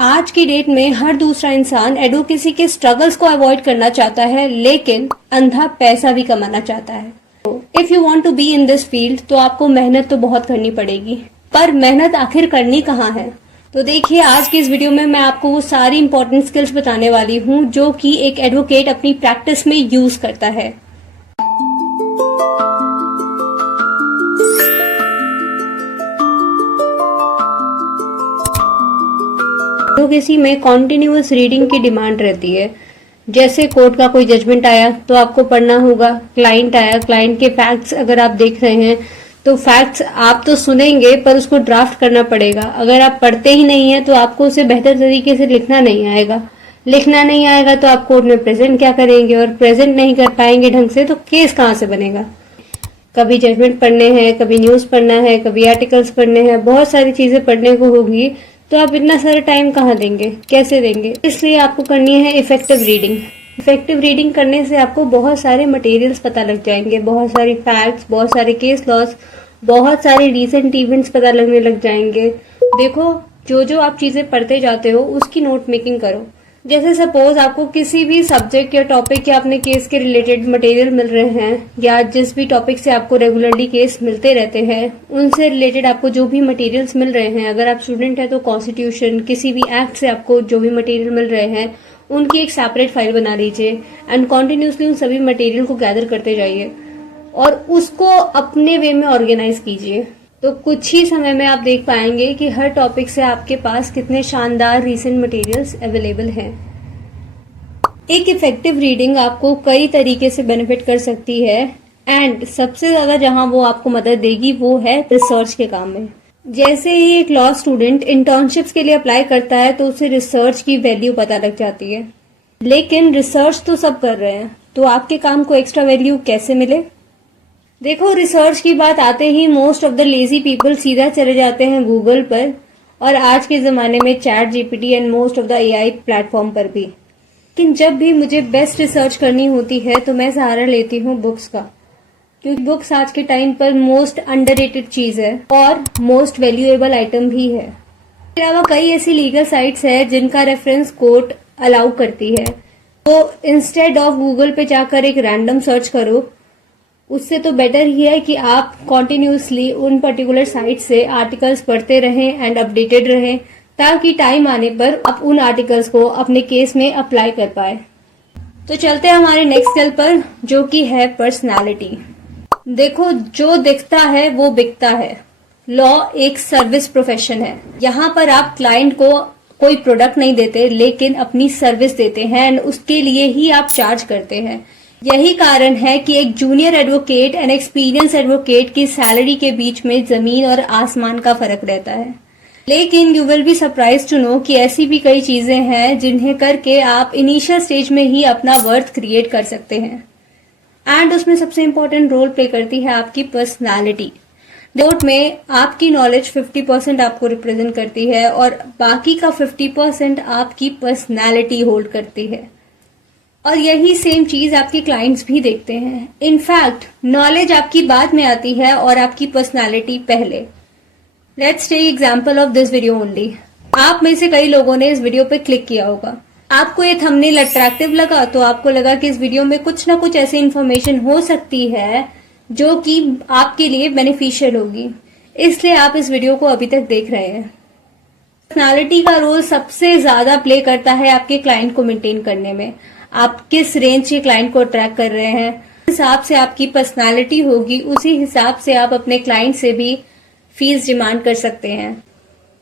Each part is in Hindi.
आज की डेट में हर दूसरा इंसान एडवोकेसी के स्ट्रगल्स को अवॉइड करना चाहता है, लेकिन अंधा पैसा भी कमाना चाहता है। If you want to be in this field तो आपको मेहनत तो बहुत करनी पड़ेगी, पर मेहनत आखिर करनी कहाँ है? तो देखिए, आज की इस वीडियो में मैं आपको वो सारी इंपॉर्टेंट स्किल्स बताने वाली हूँ जो कि एक एडवोकेट अपनी प्रैक्टिस में यूज करता है। एडवोकेसी में कॉन्टिन्यूअस रीडिंग की डिमांड रहती है। जैसे कोर्ट का कोई जजमेंट आया तो आपको पढ़ना होगा, क्लाइंट आया, क्लाइंट के फैक्ट्स अगर आप देख रहे हैं तो फैक्ट्स आप तो सुनेंगे पर उसको ड्राफ्ट करना पड़ेगा। अगर आप पढ़ते ही नहीं है तो आपको उसे बेहतर तरीके से लिखना नहीं आएगा तो आप कोर्ट में प्रेजेंट क्या करेंगे, और प्रेजेंट नहीं कर पाएंगे ढंग से तो केस कहाँ से बनेगा। कभी जजमेंट पढ़ने हैं, कभी न्यूज पढ़ना है, कभी आर्टिकल्स पढ़ने हैं, बहुत सारी चीजें पढ़ने को होगी, तो आप इतना सारा टाइम कहाँ देंगे, कैसे देंगे? इसलिए आपको करनी है इफेक्टिव रीडिंग। इफेक्टिव रीडिंग करने से आपको बहुत सारे मटेरियल्स पता लग जाएंगे, बहुत सारे फैक्ट्स, बहुत सारे केस लॉस, बहुत सारे रिसेंट इवेंट्स पता लगने लग जाएंगे। देखो, जो जो आप चीजें पढ़ते जाते हो उसकी नोट मेकिंग करो। जैसे सपोज आपको किसी भी सब्जेक्ट या टॉपिक या अपने केस के रिलेटेड मटेरियल मिल रहे हैं, या जिस भी टॉपिक से आपको रेगुलरली केस मिलते रहते हैं उनसे रिलेटेड आपको जो भी मटेरियल्स मिल रहे हैं, अगर आप स्टूडेंट हैं तो कॉन्स्टिट्यूशन, किसी भी एक्ट से आपको जो भी मटेरियल मिल रहे हैं उनकी एक सेपरेट फाइल बना लीजिए एंड कॉन्टिन्यूसली उन सभी मटेरियल को गैदर करते जाइए और उसको अपने वे में ऑर्गेनाइज कीजिए। तो कुछ ही समय में आप देख पाएंगे कि हर टॉपिक से आपके पास कितने शानदार रीसेंट मटेरियल्स अवेलेबल हैं। एक इफेक्टिव रीडिंग आपको कई तरीके से बेनिफिट कर सकती है एंड सबसे ज्यादा जहां वो आपको मदद देगी वो है रिसर्च के काम में। जैसे ही एक लॉ स्टूडेंट इंटर्नशिप्स के लिए अप्लाई करता है तो उसे रिसर्च की वैल्यू पता लग जाती है, लेकिन रिसर्च तो सब कर रहे हैं, तो आपके काम को एक्स्ट्रा वैल्यू कैसे मिले? देखो, रिसर्च की बात आते ही most of the lazy people सीधा चले जाते हैं गूगल पर, और आज के जमाने में chat GPT and most of the AI platform पर भी। लेकिन जब भी मुझे बेस्ट रिसर्च करनी होती है तो मैं सहारा लेती हूँ बुक्स का, क्योंकि बुक्स आज के टाइम पर मोस्ट अंडररेटेड चीज है और मोस्ट वैल्यूएबल आइटम भी है। इसके अलावा कई ऐसी लीगल साइट्स है जिनका रेफरेंस कोर्ट अलाउ करती है, तो इंस्टेड ऑफ गूगल पे जाकर एक रैंडम सर्च करो, उससे तो बेटर ही है कि आप कॉन्टिन्यूसली उन पर्टिकुलर साइट से आर्टिकल्स पढ़ते रहें एंड अपडेटेड रहें, ताकि टाइम आने पर आप उन आर्टिकल्स को अपने केस में अप्लाई कर पाए। तो चलते हैं हमारे नेक्स्ट स्किल पर, जो कि है पर्सनालिटी। देखो, जो दिखता है वो बिकता है। लॉ एक सर्विस प्रोफेशन है। यहाँ पर आप क्लाइंट को कोई प्रोडक्ट नहीं देते, लेकिन अपनी सर्विस देते हैं एंड उसके लिए ही आप चार्ज करते हैं। यही कारण है कि एक junior advocate and experience advocate की सैलरी के बीच में जमीन और आसमान का फर्क रहता है। लेकिन you will be surprise to know कि ऐसी भी कई चीजें हैं जिन्हें करके आप इनिशियल स्टेज में ही अपना वर्थ क्रिएट कर सकते हैं, एंड उसमें सबसे इंपॉर्टेंट रोल प्ले करती है आपकी पर्सनालिटी। कोर्ट में आपकी नॉलेज 50% आपको रिप्रेजेंट करती है और बाकी का 50% आपकी पर्सनालिटी होल्ड करती है, और यही सेम चीज आपके क्लाइंट्स भी देखते हैं। इनफैक्ट नॉलेज आपकी बाद में आती है और आपकी पर्सनालिटी पहले। Let's take example of this video only. आप में से कई लोगों ने इस वीडियो पे क्लिक किया होगा, आपको ये थंबनेल अट्रैक्टिव लगा तो आपको लगा कि इस वीडियो में कुछ ना कुछ ऐसी इन्फॉर्मेशन हो सकती है जो कि आपके लिए बेनिफिशियल होगी, इसलिए आप इस वीडियो को अभी तक देख रहे हैं। पर्सनालिटी का रोल सबसे ज्यादा प्ले करता है आपके क्लाइंट को मेंटेन करने में। आप किस रेंज के क्लाइंट को अट्रैक्ट कर रहे हैं, उस हिसाब से आपकी पर्सनालिटी होगी, उसी हिसाब से आप अपने क्लाइंट से भी फीस डिमांड कर सकते हैं।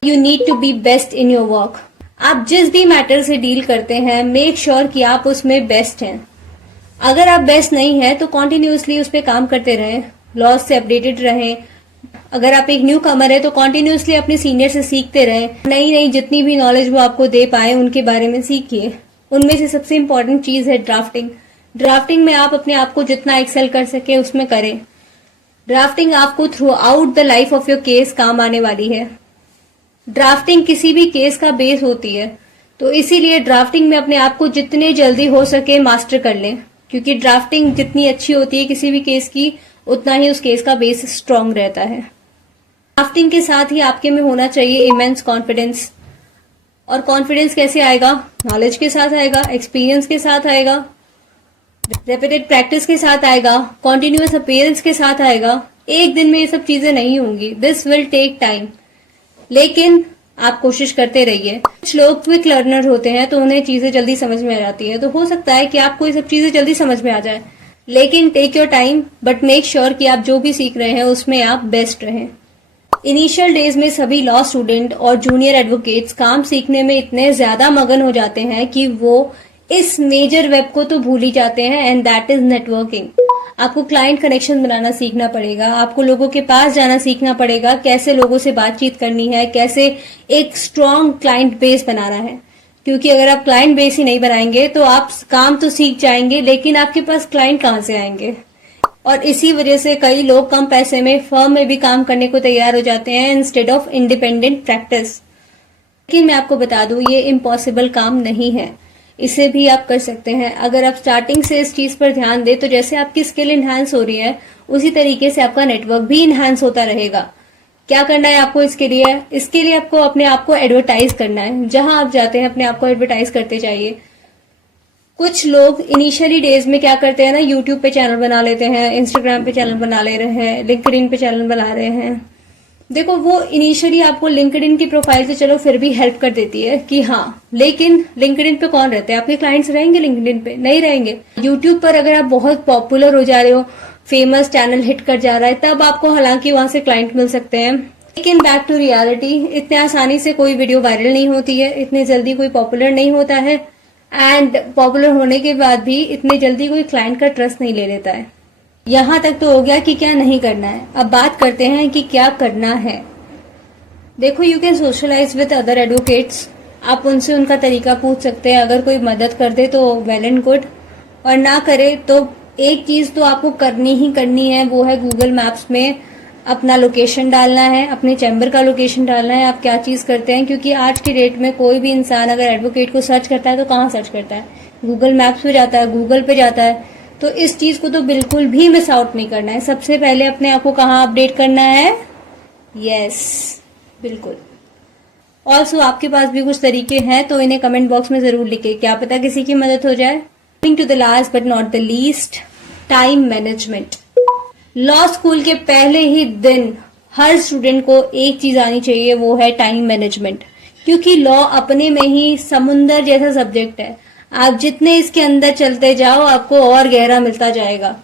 You need to be best in your work. आप जिस भी मैटर से डील करते हैं, मेक श्योर कि आप उसमें बेस्ट हैं। अगर आप बेस्ट नहीं है तो कॉन्टिन्यूसली उस पर काम करते रहें, लॉज से अपडेटेड रहें। अगर आप एक न्यू कमर है तो कॉन्टिन्यूसली अपने सीनियर से सीखते रहें, नई नई जितनी भी नॉलेज वो आपको दे पाए उनके बारे में सीखिए। उनमें से सबसे इंपॉर्टेंट चीज है ड्राफ्टिंग। ड्राफ्टिंग में आप अपने आप को जितना एक्सेल कर सके उसमें करें। ड्राफ्टिंग आपको through out the life of your case काम आने वाली है। ड्राफ्टिंग किसी भी केस का बेस होती है, तो इसीलिए ड्राफ्टिंग में अपने आप को जितने जल्दी हो सके मास्टर कर लें, क्योंकि ड्राफ्टिंग जितनी अच्छी होती है किसी भी केस की, उतना ही उस केस का बेस स्ट्रांग रहता है। ड्राफ्टिंग के साथ ही आपके में होना चाहिए इमेंस कॉन्फिडेंस। और कॉन्फिडेंस कैसे आएगा? नॉलेज के साथ आएगा, एक्सपीरियंस के साथ आएगा, रेपिटेड प्रैक्टिस के साथ आएगा, कॉन्टिन्यूअस अपीयरेंस के साथ आएगा। एक दिन में ये सब चीजें नहीं होंगी, दिस विल टेक टाइम, लेकिन आप कोशिश करते रहिए। कुछ लोग क्विक लर्नर होते हैं तो उन्हें चीजें जल्दी समझ में आ जाती है, तो हो सकता है कि आपको ये सब चीजें जल्दी समझ में आ जाए, लेकिन take your time, but make sure कि आप जो भी सीख रहे हैं उसमें आप बेस्ट रहें। इनिशियल डेज में सभी लॉ स्टूडेंट और जूनियर एडवोकेट्स काम सीखने में इतने ज्यादा मगन हो जाते हैं कि वो इस मेजर वेब को तो भूल ही जाते हैं, एंड दैट इज नेटवर्किंग। आपको क्लाइंट कनेक्शन बनाना सीखना पड़ेगा, आपको लोगों के पास जाना सीखना पड़ेगा, कैसे लोगों से बातचीत करनी है, कैसे एक स्ट्रॉन्ग क्लाइंट बेस बनाना है। क्योंकि अगर आप क्लाइंट बेस ही नहीं बनाएंगे तो आप काम तो सीख जाएंगे, लेकिन आपके पास क्लाइंट कहां से आएंगे? और इसी वजह से कई लोग कम पैसे में फर्म में भी काम करने को तैयार हो जाते हैं इंस्टेड ऑफ इंडिपेंडेंट प्रैक्टिस। लेकिन मैं आपको बता दूं, ये इम्पॉसिबल काम नहीं है, इसे भी आप कर सकते हैं। अगर आप स्टार्टिंग से इस चीज पर ध्यान दें तो जैसे आपकी स्किल इन्हांस हो रही है, उसी तरीके से आपका नेटवर्क भी इन्हांस होता रहेगा। क्या करना है आपको इसके लिए आपको अपने आप को एडवर्टाइज करना है। जहां आप जाते हैं अपने आप को एडवर्टाइज करते जाइए। कुछ लोग इनिशियली डेज में क्या करते हैं ना, यूट्यूब पे चैनल बना लेते हैं, इंस्टाग्राम पे चैनल बना ले रहे हैं, लिंक्डइन पे चैनल बना रहे हैं। देखो, वो इनिशियली आपको लिंक्डइन की प्रोफाइल से चलो फिर भी हेल्प कर देती है कि हाँ, लेकिन लिंक्डइन पे कौन रहते हैं? आपके क्लाइंट्स रहेंगे लिंक्डइन पे? नहीं रहेंगे। यूट्यूब पर अगर आप बहुत पॉपुलर हो जा रहे हो, फेमस चैनल हिट कर जा रहा है, तब आपको हालांकि वहां से क्लाइंट मिल सकते हैं। लेकिन बैक टू रियलिटी, इतने आसानी से कोई वीडियो वायरल नहीं होती है, इतनी जल्दी कोई पॉपुलर नहीं होता है, एंड पॉपुलर होने के बाद भी इतनी जल्दी कोई क्लाइंट का ट्रस्ट नहीं ले लेता है। यहां तक तो हो गया कि क्या नहीं करना है। अब बात करते हैं कि क्या करना है। देखो, you can socialize with other advocates. आप उनसे उनका तरीका पूछ सकते हैं। अगर कोई मदद कर दे तो वेल एंड गुड, और ना करे तो एक चीज तो आपको करनी ही करनी है, वो है गूगल मैप्स में अपना लोकेशन डालना है, अपने चैम्बर का लोकेशन डालना है, आप क्या चीज करते हैं। क्योंकि आज की डेट में कोई भी इंसान अगर एडवोकेट को सर्च करता है तो कहाँ सर्च करता है? गूगल मैप्स पे जाता है, गूगल पे जाता है। तो इस चीज को तो बिल्कुल भी मिस आउट नहीं करना है। सबसे पहले अपने आप को कहाँ अपडेट करना है? यस, बिल्कुल। ऑल्सो आपके पास भी कुछ तरीके हैं तो इन्हें कमेंट बॉक्स में जरूर लिखे, क्या पता किसी की मदद हो जाए। To the last but not the least, time management. Law school के पहले ही दिन हर स्टूडेंट को एक चीज आनी चाहिए, वो है टाइम मैनेजमेंट। क्योंकि लॉ अपने में ही समुंदर जैसा सब्जेक्ट है, आप जितने इसके अंदर चलते जाओ आपको और गहरा मिलता जाएगा।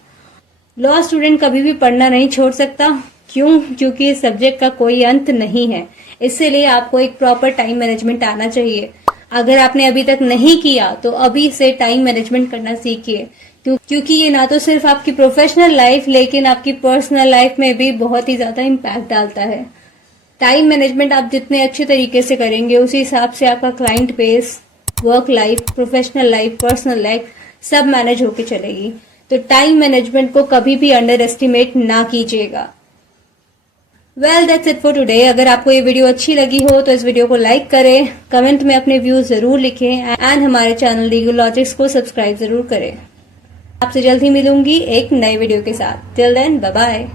लॉ स्टूडेंट कभी भी पढ़ना नहीं छोड़ सकता। क्यों? क्योंकि इस सब्जेक्ट का कोई अंत नहीं है। इसीलिए आपको एक प्रॉपर टाइम मैनेजमेंट आना चाहिए। अगर आपने अभी तक नहीं किया तो अभी से टाइम मैनेजमेंट करना सीखिए, क्योंकि ये ना तो सिर्फ आपकी प्रोफेशनल लाइफ लेकिन आपकी पर्सनल लाइफ में भी बहुत ही ज्यादा इम्पैक्ट डालता है। टाइम मैनेजमेंट आप जितने अच्छे तरीके से करेंगे उसी हिसाब से आपका client base, work life, professional life, personal life सब मैनेज होके चलेगी। तो टाइम मैनेजमेंट को कभी भी अंडर एस्टिमेट ना कीजिएगा। Well, that's it for today. अगर आपको ये वीडियो अच्छी लगी हो तो इस वीडियो को लाइक करें, कमेंट में अपने व्यूज जरूर लिखें, एंड हमारे चैनल लीगल लॉजिक्स को सब्सक्राइब जरूर करें। आपसे जल्द ही मिलूंगी एक नए वीडियो के साथ। Till then, bye bye.